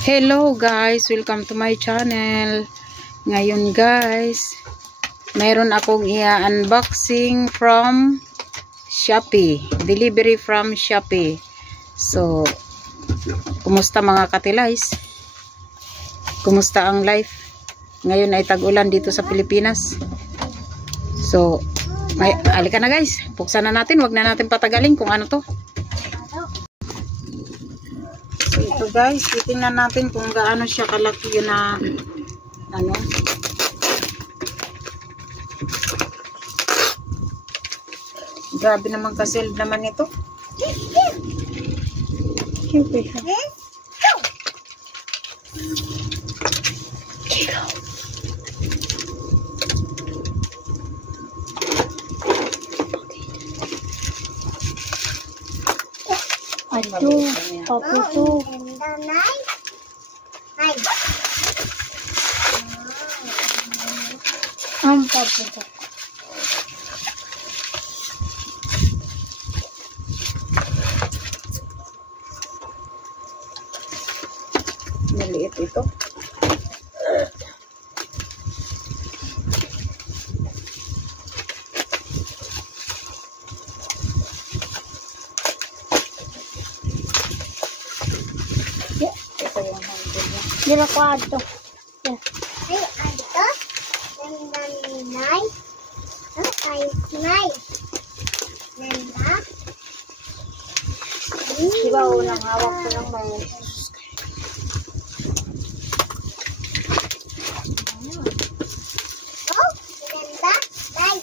Hello guys, welcome to my channel. Ngayon guys, mayroon akong i-unboxing from Shopee, delivery from Shopee. So, kumusta mga katilays? Kumusta ang life? Ngayon ay tag-ulan dito sa Pilipinas. So, halika na guys, buksan na natin, wag na natin patagalin kung ano to. So ito guys, titingnan natin kung gaano siya kalaki yun na ano. Grabe naman ka-sell naman ito. Siyempre. Aduh, papu tuh. Papu tuh. Maliit ito. Mira cuarto. Ay, ato. Nandanay. Ay, nay. Nanda. Diba unang hawak ko lang may Oh, nanda. Nay.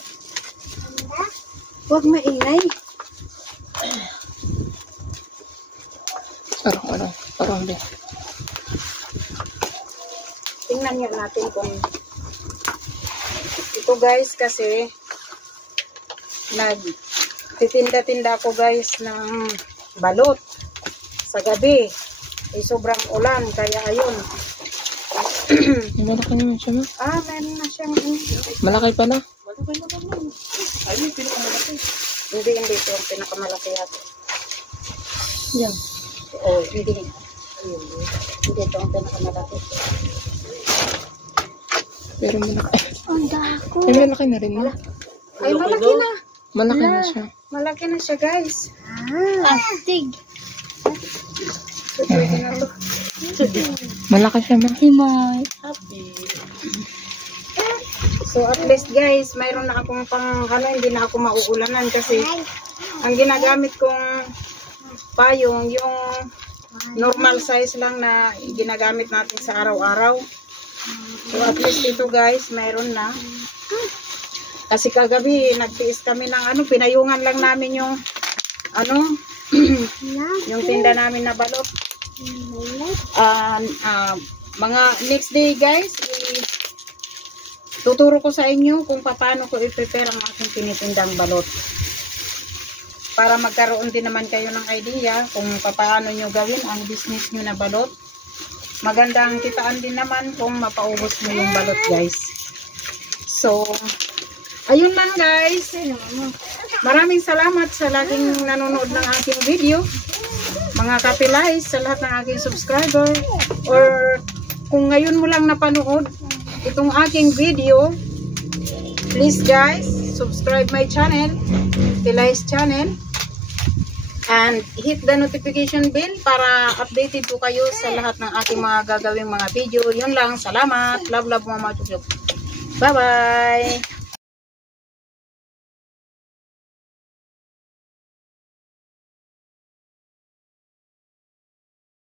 Nanda. Huwag maingay. Parang din. Tingnan nyo natin kung ito guys kasi nagtitinda-tinda ko guys ng balot sa gabi. Sobrang ulan kaya ayun. Malaki naman siya, ma. Meron na siyang Malaki pala. ayun, pinakamalaki. Hindi ito yung pinakamalaki yata. Yan. Oh, hindi. Ayun, hindi ito ang pinakamalaki. Pero malaki. ang dako. Ay, malaki na rin, ma. Ay, malaki na. Malaki na siya. Malaki na siya guys. Astig. Pwede na to. Malaki siya, ma. Himay. So at least guys, mayroon na akong pang hindi na ako mauulanan kasi ang ginagamit kong payong yung normal size lang na ginagamit natin sa araw-araw. So at least ito guys, mayroon na. Kasi kagabi nagtiis kami ng pinayungan lang namin yung yung tinda namin na balot. Mga next day guys, tuturo ko sa inyo kung paano ko i-prepare ang aking tinitindang balot. Para magkaroon din naman kayo ng idea kung paano nyo gawin ang business nyo na balot. Maganda ang kitaan din naman kung mapaubos mo yung balot guys. So, ayun lang guys. Maraming salamat sa laging nanonood ng aking video. Mga kapilays, sa lahat ng aking subscriber. Or kung ngayon mo lang napanood itong aking video, please guys, subscribe my channel, Pilays channel. And hit the notification bell para updated po kayo sa lahat ng aking mga gagawing mga video. Yun lang. Salamat. Love, love mga chukyok. Bye-bye.